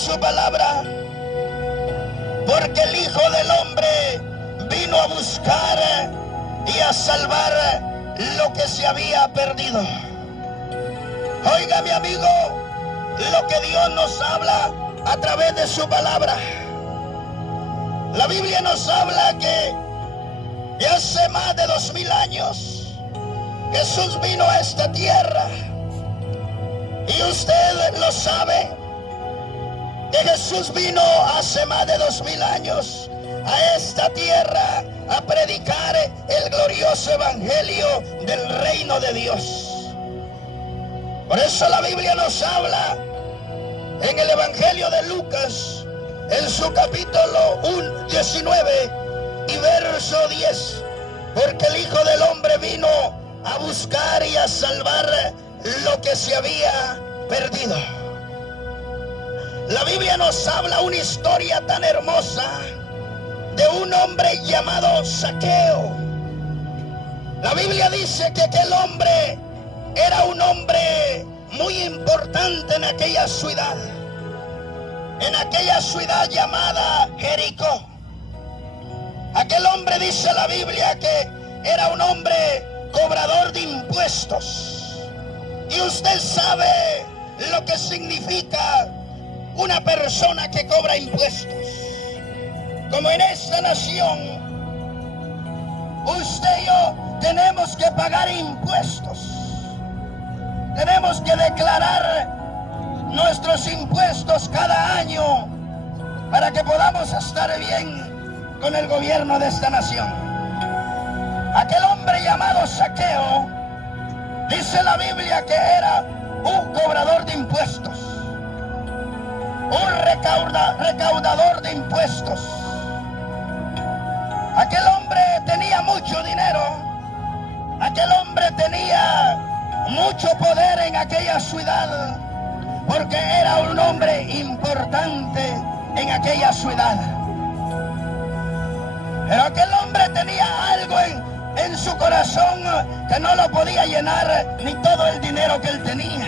su palabra, porque el Hijo del Hombre vino a buscar y a salvar lo que se había perdido. Oiga, mi amigo, lo que Dios nos habla a través de su palabra. La Biblia nos habla que hace más de 2000 años Jesús vino a esta tierra, y usted lo sabe, que Jesús vino hace más de 2000 años a esta tierra a predicar el glorioso evangelio del reino de Dios. Por eso la Biblia nos habla en el evangelio de Lucas, en su capítulo 19 y verso 10, porque el Hijo del Hombre vino a buscar y a salvar lo que se había perdido. La Biblia nos habla una historia tan hermosa de un hombre llamado Zaqueo. La Biblia dice que aquel hombre era un hombre muy importante en aquella ciudad llamada Jericó. Aquel hombre, dice la Biblia, que era un hombre cobrador de impuestos. Y usted sabe lo que significa una persona que cobra impuestos. Como en esta nación, usted y yo tenemos que pagar impuestos. Tenemos que declarar nuestros impuestos cada año para que podamos estar bien con el gobierno de esta nación. Aquel hombre llamado Zaqueo, dice la Biblia que era un cobrador de impuestos, un recaudador de impuestos. Aquel hombre tenía mucho dinero, aquel hombre tenía mucho poder en aquella ciudad, porque era un hombre importante en aquella ciudad. Pero aquel hombre tenía algo en su corazón que no lo podía llenar ni todo el dinero que él tenía.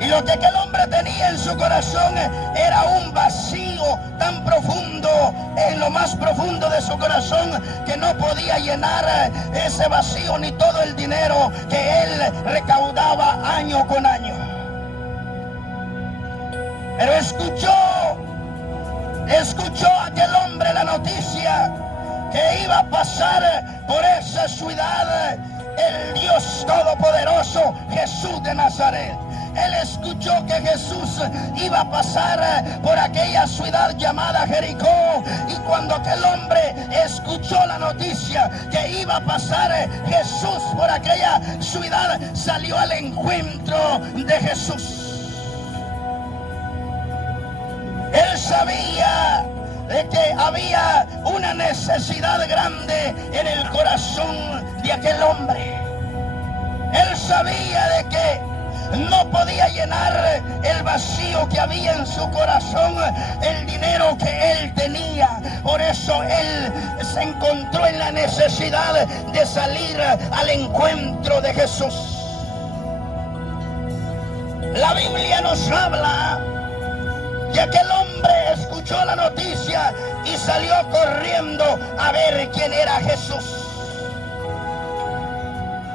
Y lo que aquel hombre tenía en su corazón era un vacío tan profundo, en lo más profundo de su corazón, que no podía llenar ese vacío ni todo el dinero que él recaudaba año con año. Pero escuchó aquel hombre la noticia que iba a pasar por esa ciudad el Dios Todopoderoso, Jesús de Nazaret. Él escuchó que Jesús iba a pasar por aquella ciudad llamada Jericó, y cuando aquel hombre escuchó la noticia que iba a pasar Jesús por aquella ciudad, salió al encuentro de Jesús. Él sabía de que había una necesidad grande en el corazón de aquel hombre. Él sabía de que no podía llenar el vacío que había en su corazón el dinero que él tenía. Por eso él se encontró en la necesidad de salir al encuentro de Jesús. La Biblia nos habla que aquel hombre escuchó la noticia y salió corriendo a ver quién era Jesús.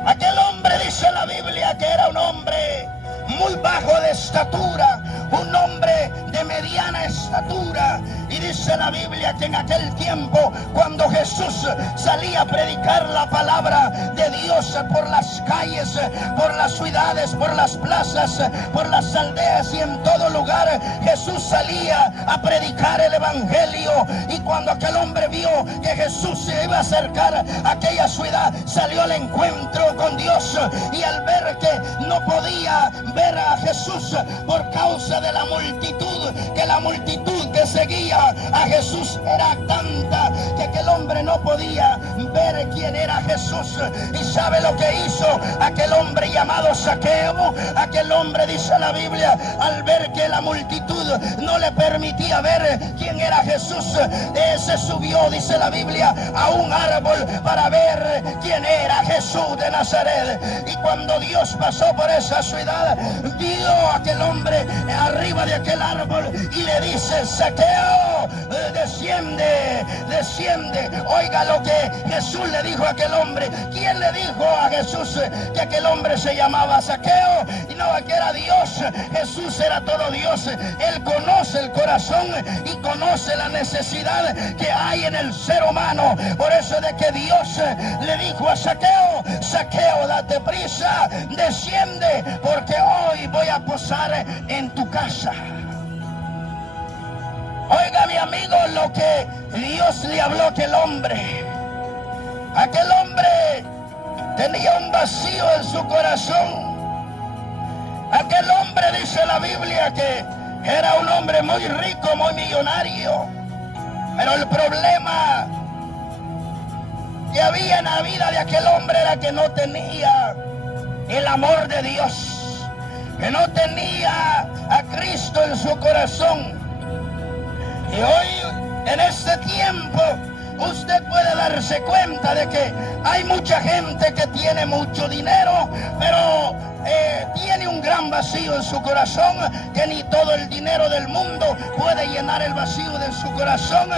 Aquel hombre, dice la Biblia, que era un hombre muy bajo de estatura, un hombre de mediana estatura. Y dice la Biblia que en aquel tiempo, cuando Jesús salía a predicar la palabra de Dios por las calles, por las ciudades, por las plazas, por las aldeas y en todo lugar, Jesús salía a predicar el evangelio. Y cuando aquel hombre vio que Jesús se iba a acercar a aquella ciudad, salió al encuentro con Dios. Y al ver que no podía ver a Jesús por causa de la multitud, que la multitud que seguía a Jesús era tanta que aquel hombre no podía ver quién era Jesús. ¿Y sabe lo que hizo aquel hombre llamado Zaqueo? Aquel hombre, dice la Biblia, al ver que la multitud no le permitía ver quién era Jesús, se subió, dice la Biblia, a un árbol para ver quién era Jesús de Nazaret. Y cuando Dios pasó por esa ciudad, vio a aquel hombre arriba de aquel árbol y le dice: Zaqueo, desciende, desciende. Oiga lo que Jesús le dijo a aquel hombre. ¿Quién le dijo a Jesús que aquel hombre se llamaba Zaqueo? Y no, que era Dios. Jesús era todo Dios. Él conoce el corazón y conoce la necesidad que hay en el ser humano. Por eso es de que Dios le dijo a Zaqueo: Zaqueo, date prisa, desciende, porque hoy voy a posar en tu casa. Oiga, mi amigo, lo que Dios le habló a aquel hombre. Aquel hombre tenía un vacío en su corazón. Aquel hombre, dice la Biblia, que era un hombre muy rico, muy millonario. Pero el problema que había en la vida de aquel hombre era que no tenía el amor de Dios, que no tenía a Cristo en su corazón. Y hoy, en este tiempo, usted puede darse cuenta de que hay mucha gente que tiene mucho dinero, pero tiene un gran vacío en su corazón, que ni todo el dinero del mundo puede llenar el vacío de su corazón.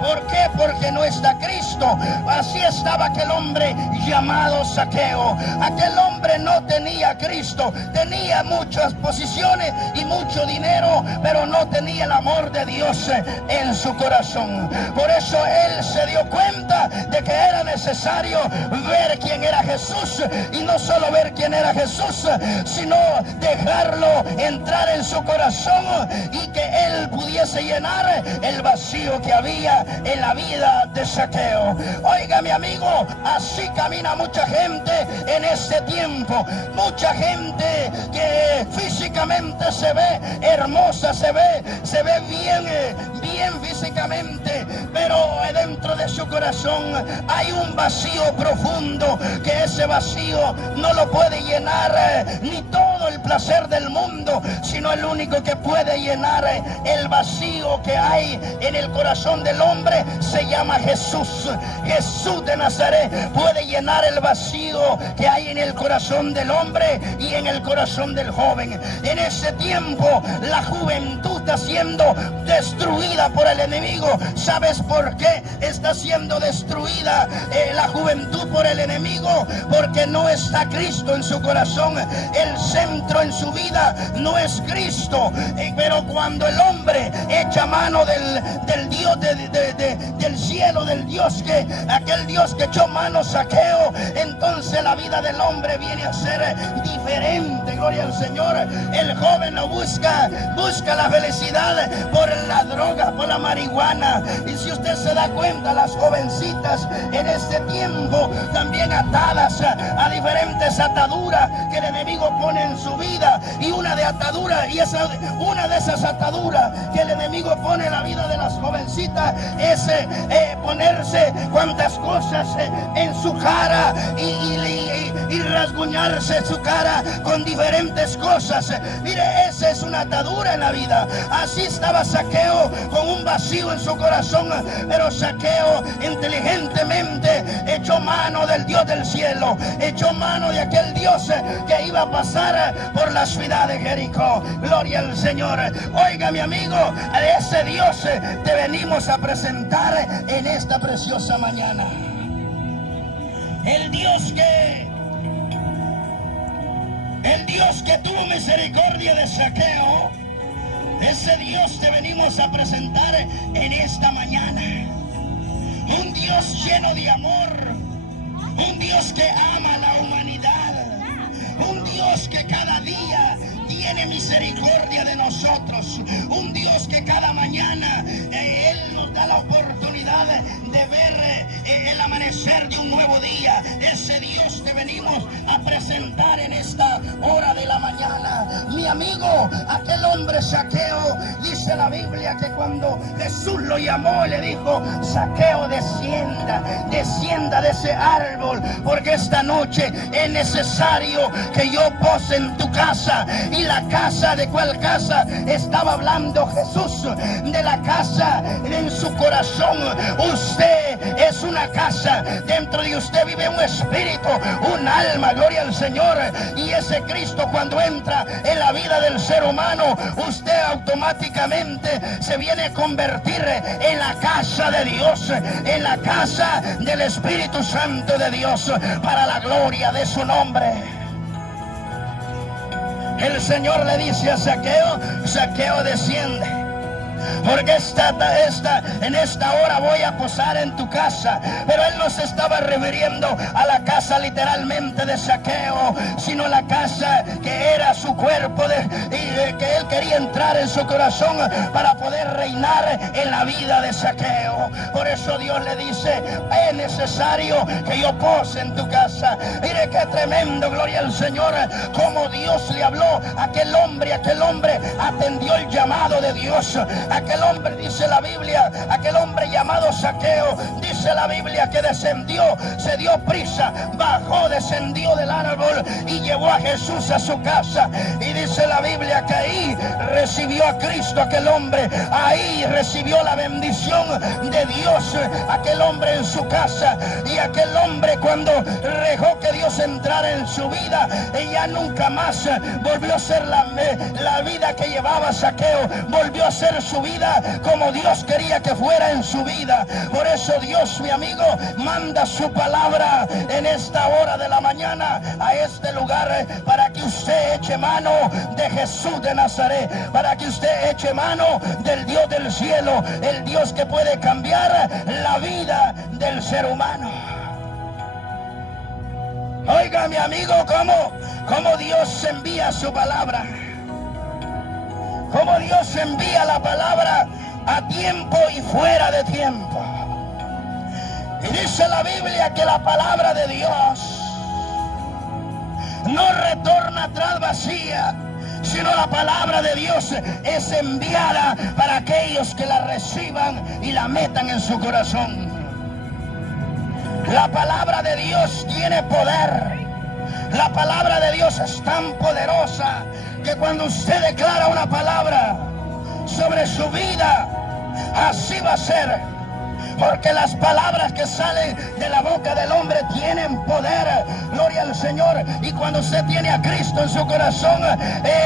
¿Por qué? Porque no está Cristo. Así estaba aquel hombre llamado Zaqueo. Aquel hombre no tenía a Cristo, tenía muchas posiciones y mucho dinero, pero no tenía el amor de Dios en su corazón. Por eso él se dio cuenta de que era necesario ver quién era Jesús, y no solo ver quién era Jesús, sino dejarlo entrar en su corazón y que él pudiese llenar el vacío que había en la vida de Zaqueo. Oiga, mi amigo, así camina mucha gente en este tiempo. Mucha gente que físicamente se ve hermosa, se ve bien físicamente, pero dentro de su corazón hay un vacío profundo, que ese vacío no lo puede llenar ni todo el placer del mundo, sino el único que puede llenar el vacío que hay en el corazón del hombre se llama Jesús. Jesús de Nazaret puede llenar el vacío que hay en el corazón del hombre y en el corazón del joven. En ese tiempo la juventud está siendo destruida por el enemigo. ¿Sabes por qué está siendo destruida la juventud por el enemigo? Porque no está Cristo en su corazón. El centro en su vida no es Cristo. Pero cuando el hombre echa mano del Dios del cielo, del Dios que aquel Dios que echó mano Zaqueo, entonces la vida del hombre viene a ser diferente. Gloria al Señor. El joven lo busca la felicidad por la droga, por la marihuana. Y si usted se da cuenta, las jovencitas en este tiempo también atadas a diferentes ataduras que el enemigo pone en su vida. Y una de esas ataduras que el enemigo pone en la vida de las jovencitas es ponerse cuantas cosas en su cara y rasguñarse su cara con diferentes cosas. Mire, esa es una atadura en la vida. Así estaba Zaqueo, con un vacío en su corazón, pero Zaqueo inteligentemente echó mano del Dios del cielo, echó mano de aquel Dios que iba a pasar por la ciudad de Jericó. Gloria al Señor. Oiga, mi amigo, a ese Dios te venimos a presentar en esta preciosa mañana. El Dios que tuvo misericordia de Zaqueo, ese Dios te venimos a presentar en esta mañana. Un Dios lleno de amor, un Dios que ama a la humanidad, un Dios que cada día tiene misericordia de nosotros, un Dios que cada mañana Él nos da la oportunidad de ver el amanecer de un nuevo día. Ese Dios te venimos a presentar en esta hora de la mañana. Mi amigo, aquel hombre nombre Zaqueo, dice la Biblia que cuando Jesús lo llamó le dijo: Zaqueo, descienda de ese árbol, porque esta noche es necesario que yo pose en tu casa. Y la casa, ¿de cuál casa estaba hablando Jesús? De la casa en su corazón. Usted es una casa, dentro de usted vive un espíritu, un alma, gloria al Señor. Y ese Cristo, cuando entra en la vida del ser humano, usted automáticamente se viene a convertir en la casa de Dios, en la casa del Espíritu Santo de Dios, para la gloria de su nombre. El Señor le dice a Zaqueo: Zaqueo, desciende, porque en esta hora voy a posar en tu casa. Pero él no se estaba refiriendo a la casa literalmente de Zaqueo, sino la casa que era su cuerpo, y que él quería entrar en su corazón para poder reinar en la vida de Zaqueo. Por eso Dios le dice: es necesario que yo pose en tu casa. Mire qué tremendo, gloria al Señor, como Dios le habló a aquel hombre atendió el llamado de Dios. Aquel hombre, dice la Biblia, aquel hombre llamado Zaqueo, dice la Biblia que descendió, se dio prisa, bajó, descendió del árbol y llevó a Jesús a su casa. Y dice la Biblia que ahí recibió a Cristo aquel hombre, ahí recibió la bendición de Dios aquel hombre en su casa. Y aquel hombre, cuando dejó que Dios entrara en su vida, ella nunca más volvió a ser la vida que llevaba Zaqueo, volvió a ser su vida como Dios quería que fuera en su vida. Por eso Dios, mi amigo, manda su palabra en esta hora de la mañana a este lugar, para que usted eche mano de Jesús de Nazaret, para que usted eche mano del Dios del cielo, el Dios que puede cambiar la vida del ser humano. Oiga, mi amigo, cómo Dios envía su palabra, cómo Dios envía la palabra a tiempo y fuera de tiempo. Y dice la Biblia que la palabra de Dios no retorna atrás vacía, sino la palabra de Dios es enviada para aquellos que la reciban y la metan en su corazón. La palabra de Dios tiene poder. La palabra de Dios es tan poderosa que cuando usted declara una palabra sobre su vida, así va a ser. Porque las palabras que salen de la boca del hombre tienen poder, gloria al Señor. Y cuando usted tiene a Cristo en su corazón,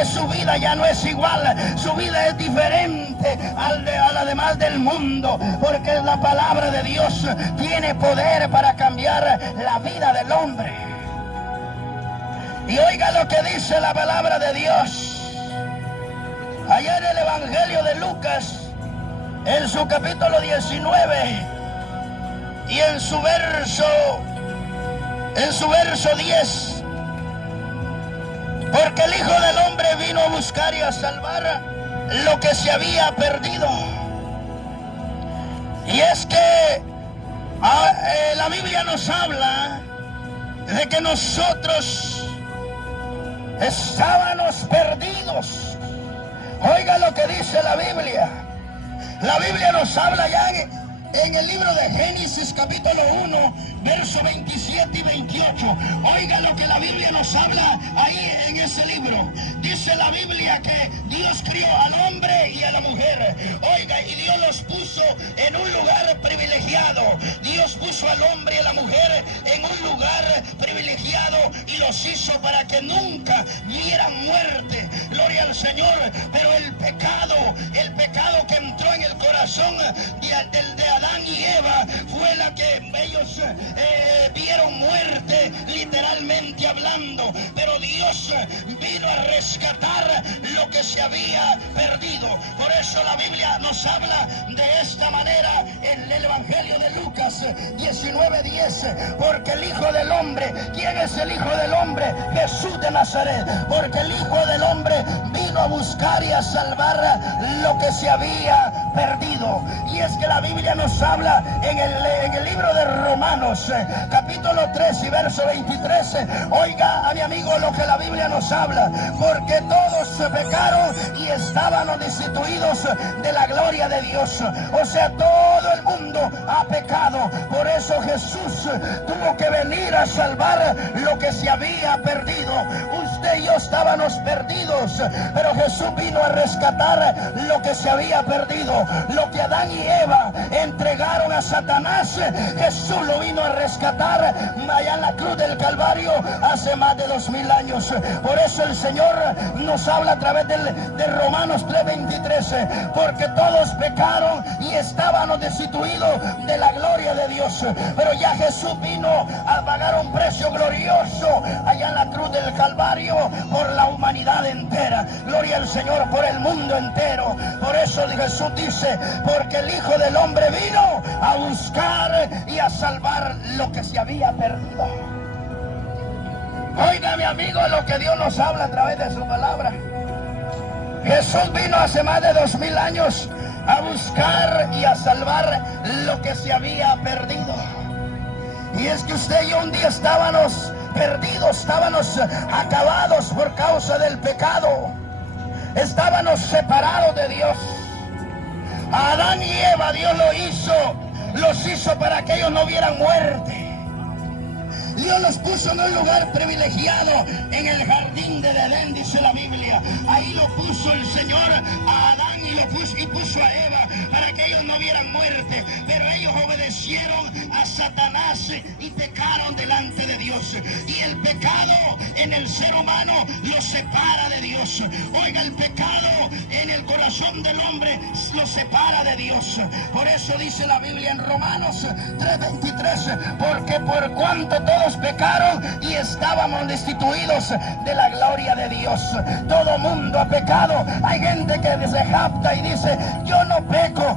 su vida ya no es igual, su vida es diferente a la demás del mundo, porque la palabra de Dios tiene poder para cambiar la vida del hombre. Y oiga lo que dice la palabra de Dios allá en el Evangelio de Lucas, en su capítulo 19 y en su verso 10, porque el Hijo del Hombre vino a buscar y a salvar lo que se había perdido. Y es que la Biblia nos habla de que nosotros estábamos perdidos. Oiga lo que dice la Biblia. La Biblia nos habla ya en el libro de Génesis capítulo 1, verso 27 y 28. Oiga lo que la Biblia nos habla ahí en ese libro. Dice la Biblia que Dios crió al hombre y a la mujer. Oiga, y Dios los puso en un lugar privilegiado. Dios puso al hombre y a la mujer en un lugar privilegiado y los hizo para que nunca vieran muerte. Gloria al Señor. Pero el pecado que entró en el corazón de Adán y Eva fue la que ellos vieron muerte, literalmente hablando. Pero Dios vino a rescatar lo que se había perdido. Por eso la Biblia nos habla de esta manera en el Evangelio de Lucas, 19:10, porque el Hijo del Hombre, ¿quién es el Hijo del Hombre? Jesús de Nazaret, porque el Hijo del Hombre vino a buscar y a salvar lo que se había perdido. Y es que la Biblia nos habla en el libro de Romanos, capítulo 3 y verso 23, oiga a mi amigo lo que la Biblia nos habla, porque todos se pecaron y estaban destituidos de la gloria de Dios. O sea, todo el mundo ha pecado, por eso Jesús tuvo que venir a salvar lo que se había perdido. Usted y yo estábamos perdidos, pero Jesús vino a rescatar lo que se había perdido. Lo que Adán y Eva entregaron a Satanás, Jesús lo vino a rescatar allá en la cruz del Calvario hace más de 2000 años. Por eso el Señor nos habla a través de Romanos 3:23, porque todos pecaron y estábamos destituidos de la gloria de Dios, pero ya Jesús vino a pagar un precio glorioso allá en la cruz del Calvario por la humanidad entera. Gloria al Señor, por el mundo entero. Por eso Jesús dice, porque el Hijo del Hombre vino a buscar y a salvar lo que se había perdido. Oiga, mi amigo, lo que Dios nos habla a través de su palabra. Jesús vino hace más de 2000 años a buscar y a salvar lo que se había perdido. Y es que usted y yo un día estábamos perdidos, estábamos acabados por causa del pecado. Estábamos separados de Dios. A Adán y Eva Dios los hizo para que ellos no vieran muerte. Dios los puso en un lugar privilegiado en el jardín de Edén, dice la Biblia. Ahí lo puso el Señor a Adán y puso a Eva para que ellos no vieran muerte. Pero ellos obedecieron a Satanás y pecaron delante de Dios. Y el pecado en el ser humano lo separa de Dios. Oiga, el pecado en el corazón del hombre lo separa de Dios. Por eso dice la Biblia en Romanos 3:23, porque por cuanto todos pecaron y estábamos destituidos de la gloria de Dios. Todo mundo ha pecado. Hay gente que se jacta y dice, yo no peco,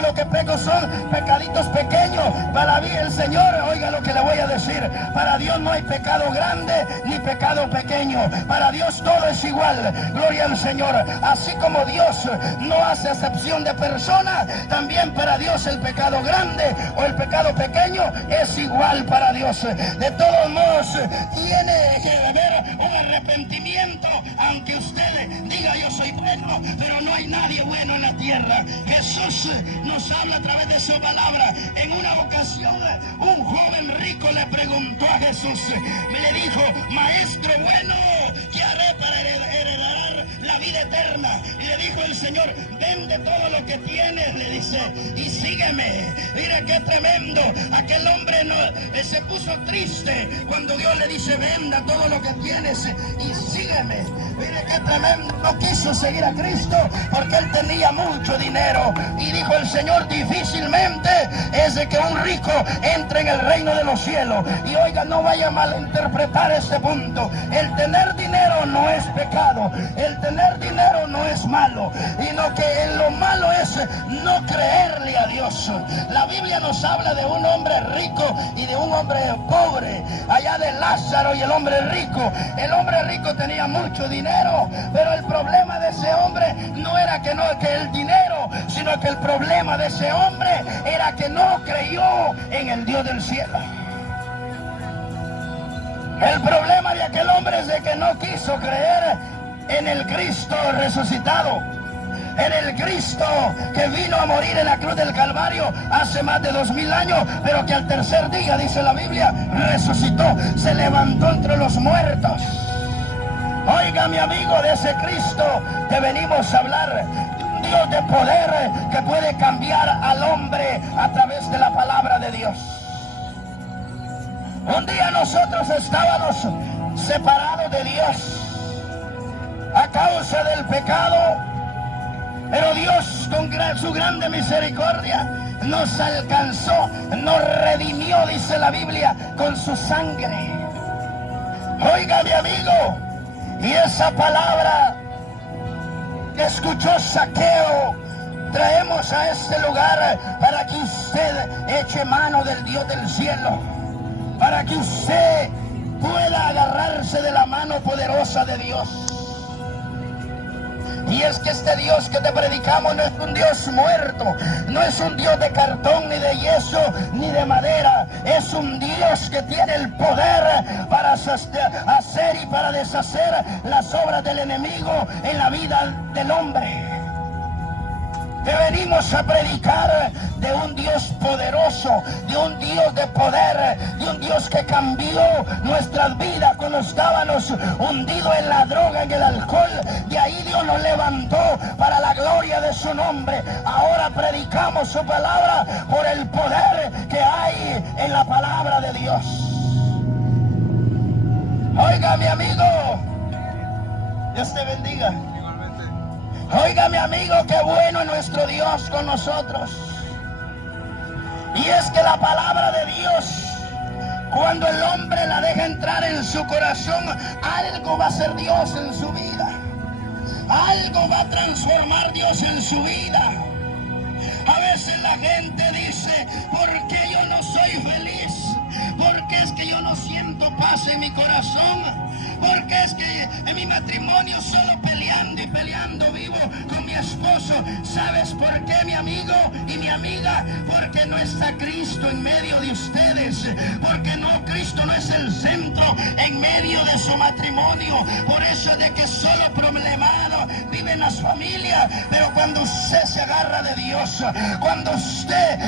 lo que peco son pecaditos pequeños. Para mí el Señor, oiga lo que le voy a decir, para Dios no hay pecado grande ni pecado pequeño. Para Dios todo es igual. Gloria al Señor. Así como Dios no hace acepción de persona, también para Dios el pecado grande o el pecado pequeño es igual para Dios. De todos modos, tiene que haber un arrepentimiento, aunque usted diga yo soy bueno, pero no hay nadie bueno en la tierra. Jesús nos habla a través de su palabra. En una ocasión, un joven rico le preguntó a Jesús, le dijo, maestro bueno, ¿qué haré para heredar la vida eterna? Y le dijo el Señor, vende todo lo que tienes, le dice, y sígueme. Mira qué tremendo. Aquel hombre se puso triste cuando Dios le dice, venda todo lo que tienes y sígueme. Mire qué tremendo. No quiso seguir a Cristo porque él tenía mucho dinero. Y dijo el Señor, difícilmente es de que un rico entre en el reino de los cielos. Y oiga, no vaya a malinterpretar este punto. El tener dinero no es pecado. El tener dinero no es malo. Sino que lo malo es no creerle a Dios. La Biblia nos habla de un hombre rico y de un hombre pobre. Allá de Lázaro y el hombre rico. El hombre rico tenía mucho dinero, pero el problema de ese hombre no era que el dinero, sino que el problema de ese hombre era que no creyó en el Dios del cielo. El problema de aquel hombre es de que no quiso creer en el Cristo resucitado, en el Cristo que vino a morir en la cruz del Calvario hace más de 2000 años, pero que al tercer día, dice la Biblia, resucitó, se levantó entre los muertos. Oiga, mi amigo, de ese Cristo que venimos a hablar, de un Dios de poder que puede cambiar al hombre a través de la palabra de Dios. Un día nosotros estábamos separados de Dios a causa del pecado, pero Dios con su grande misericordia nos alcanzó, nos redimió, dice la Biblia, con su sangre. Oiga, mi amigo, y esa palabra que escuchó Zaqueo traemos a este lugar para que usted eche mano del Dios del cielo, para que usted pueda agarrarse de la mano poderosa de Dios. Y es que este Dios que te predicamos no es un Dios muerto, no es un Dios de cartón, ni de yeso, ni de madera. Es un Dios que tiene el poder para hacer y para deshacer las obras del enemigo en la vida del hombre. Te venimos a predicar de un Dios poderoso, de un Dios de poder, de un Dios que cambió nuestras vidas cuando estábamos hundidos en la droga, en el alcohol. De ahí Dios nos levantó para la gloria de su nombre. Ahora predicamos su palabra por el poder que hay en la palabra de Dios. Oiga, mi amigo, Dios te bendiga. Oiga, mi amigo, qué bueno es nuestro Dios con nosotros. Y es que la palabra de Dios, cuando el hombre la deja entrar en su corazón, algo va a hacer Dios en su vida. Algo va a transformar Dios en su vida. A veces la gente dice, ¿por qué yo no soy feliz? ¿Por qué es que yo no siento paz en mi corazón? ¿Por qué es que en mi matrimonio solo peleando y peleando vivo con mi esposo? ¿Sabes por qué, mi amigo y mi amiga? Porque no está Cristo en medio de ustedes. Porque no, Cristo no es el centro en medio de su matrimonio. Por eso es de que solo problemado viven las familias. Pero cuando usted se agarra de Dios, cuando usted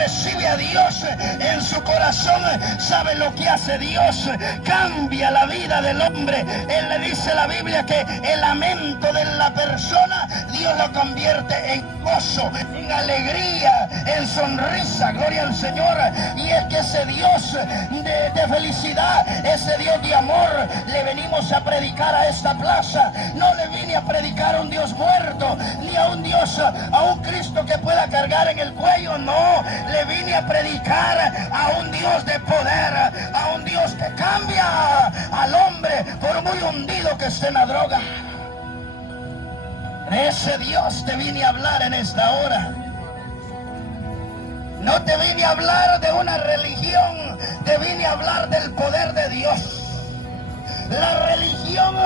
recibe a Dios en su corazón, ¿sabe lo que hace Dios? Cambia la vida del hombre. Él le dice a la Biblia que el lamento de la persona, Dios lo convierte en gozo, en alegría, en sonrisa. Gloria al Señor. Y es que ese Dios de felicidad, ese Dios de amor, le venimos a predicar a esta plaza. No le vine a predicar a un Dios muerto, ni a un Dios, a un Cristo que pueda cargar en el cuello. No, le vine a predicar a un Dios de poder, a un Dios que cambia al hombre por muy hundido que esté en la droga. De ese Dios te vine a hablar en esta hora. No te vine a hablar de una religión, te vine a hablar del poder de Dios. La religión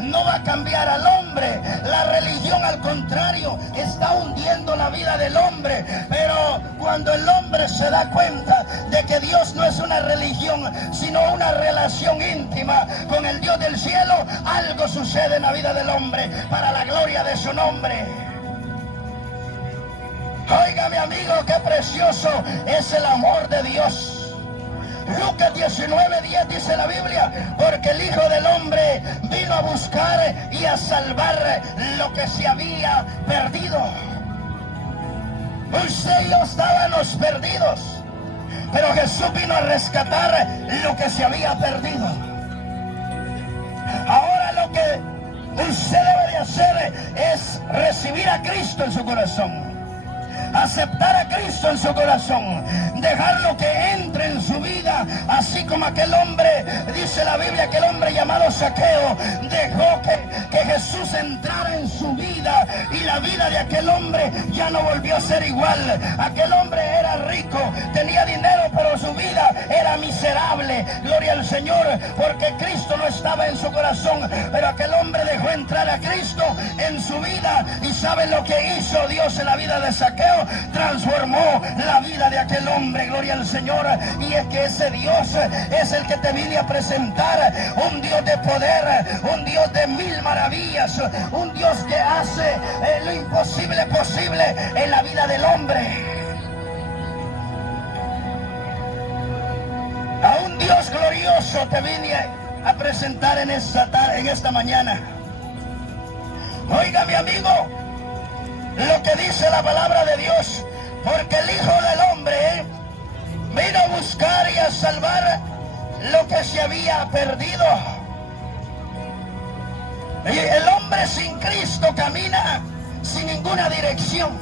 no va a cambiar al hombre. La religión, al contrario, está hundiendo la vida del hombre. Pero cuando el hombre se da cuenta de que Dios no es una religión, sino una relación íntima con el Dios del cielo, algo sucede en la vida del hombre para la gloria de su nombre. Oiga, mi amigo, qué precioso es el amor de Dios. Lucas 19:10 dice la Biblia, porque el Hijo del Hombre vino a buscar y a salvar lo que se había perdido. Usted y yo estábamos perdidos, pero Jesús vino a rescatar lo que se había perdido. Ahora lo que usted debe de hacer es recibir a Cristo en su corazón. Aceptar a Cristo en su corazón, dejarlo que entre en su vida, así como aquel hombre, dice la Biblia, aquel hombre llamado Zaqueo, dejó que Jesús entrara en su vida, y la vida de aquel hombre ya no volvió a ser igual. Aquel hombre era rico, tenía dinero, pero su vida era miserable. Gloria al Señor, porque Cristo no estaba en su corazón, pero aquel hombre dejó entrar a Cristo en su vida. ¿Y sabe lo que hizo Dios en la vida de Zaqueo? Transformó la vida de aquel hombre. Gloria al Señor. Y es que ese Dios es el que te vine a presentar, un Dios de poder, un Dios de mil maravillas, un Dios que hace lo imposible posible en la vida del hombre. A un Dios glorioso te vine a presentar en esta mañana. Oiga, mi amigo, lo que dice la palabra de Dios, porque el Hijo del Hombre vino a buscar y a salvar lo que se había perdido. Y el hombre sin Cristo camina sin ninguna dirección.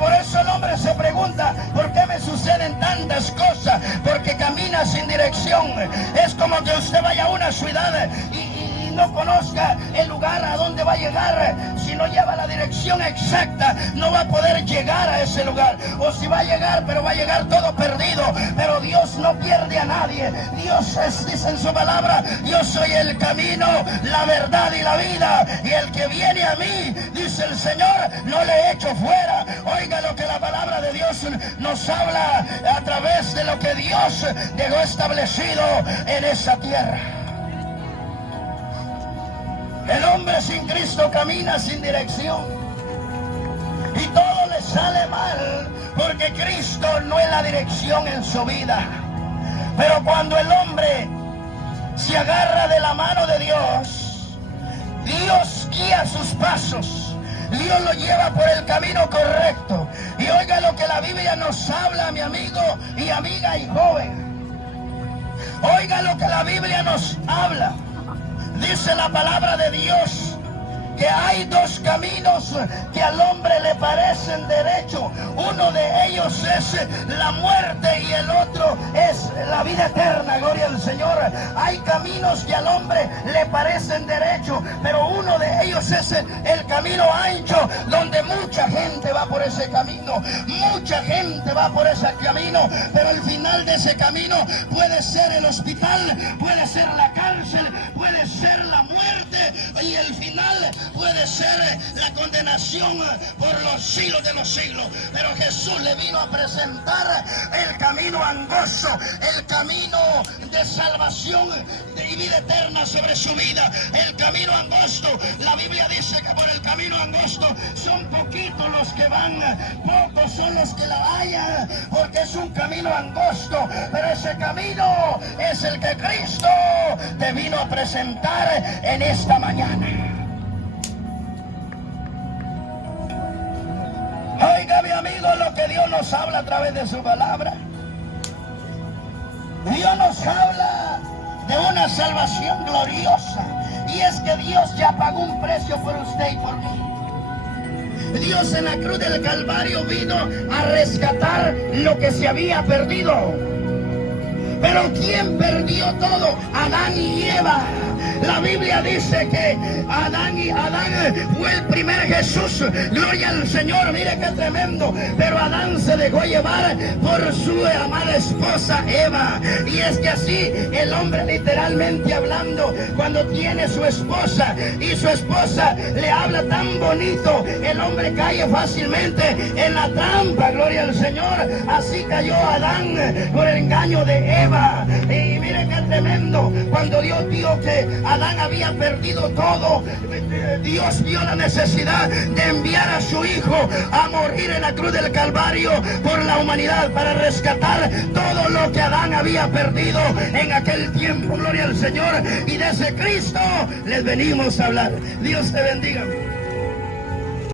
Por eso el hombre se pregunta, ¿por qué me suceden tantas cosas? Porque camina sin dirección. Es como que usted vaya a una ciudad y no conozca el lugar a donde va a llegar, si no lleva la dirección exacta, no va a poder llegar a ese lugar. O si va a llegar, pero va a llegar todo perdido. Pero Dios no pierde a nadie. Dios dice en su palabra: yo soy el camino, la verdad y la vida, y el que viene a mí, dice el Señor, no le echo fuera. Oiga lo que la palabra de Dios nos habla a través de lo que Dios dejó establecido en esa tierra. El hombre sin Cristo camina sin dirección y todo le sale mal, porque Cristo no es la dirección en su vida. Pero cuando el hombre se agarra de la mano de Dios, Dios guía sus pasos, Dios lo lleva por el camino correcto. Y oiga lo que la Biblia nos habla, mi amigo y amiga y joven. Oiga lo que la Biblia nos habla. Dice la palabra de Dios que hay dos caminos que al hombre le parecen derecho. Uno de ellos es la muerte y el otro es la vida eterna. Gloria al Señor. Hay caminos que al hombre le parecen derecho, pero uno de ellos es el camino ancho, donde mucha gente va por ese camino. Mucha gente va por ese camino, pero el final de ese camino puede ser el hospital, puede ser la cárcel, puede ser la muerte, y el final puede ser la condenación por los siglos de los siglos. Pero Jesús le vino a presentar el camino angosto, el camino de salvación y vida eterna sobre su vida. El camino angosto, la Biblia dice que por el camino angosto son poquitos los que van, pocos son los que la hallan, porque es un camino angosto. Pero ese camino es el que Cristo te vino a presentar en esta mañana. Oiga, mi amigo, lo que Dios nos habla a través de su palabra. Dios nos habla de una salvación gloriosa, y es que Dios ya pagó un precio por usted y por mí. Dios en la cruz del Calvario vino a rescatar lo que se había perdido. Pero ¿quién perdió todo? Adán y Eva. La Biblia dice que Adán fue el primer Jesús. Gloria al Señor, mire qué tremendo. Pero Adán se dejó llevar por su amada esposa Eva. Y es que así el hombre, literalmente hablando, cuando tiene su esposa y su esposa le habla tan bonito, el hombre cae fácilmente en la trampa. Gloria al Señor. Así cayó Adán por el engaño de Eva. Y mire qué tremendo. Cuando Dios vio que Adán había perdido todo, Dios vio la necesidad de enviar a su hijo a morir en la cruz del Calvario por la humanidad, para rescatar todo lo que Adán había perdido en aquel tiempo. Gloria al Señor. Y de ese Cristo les venimos a hablar. Dios te bendiga.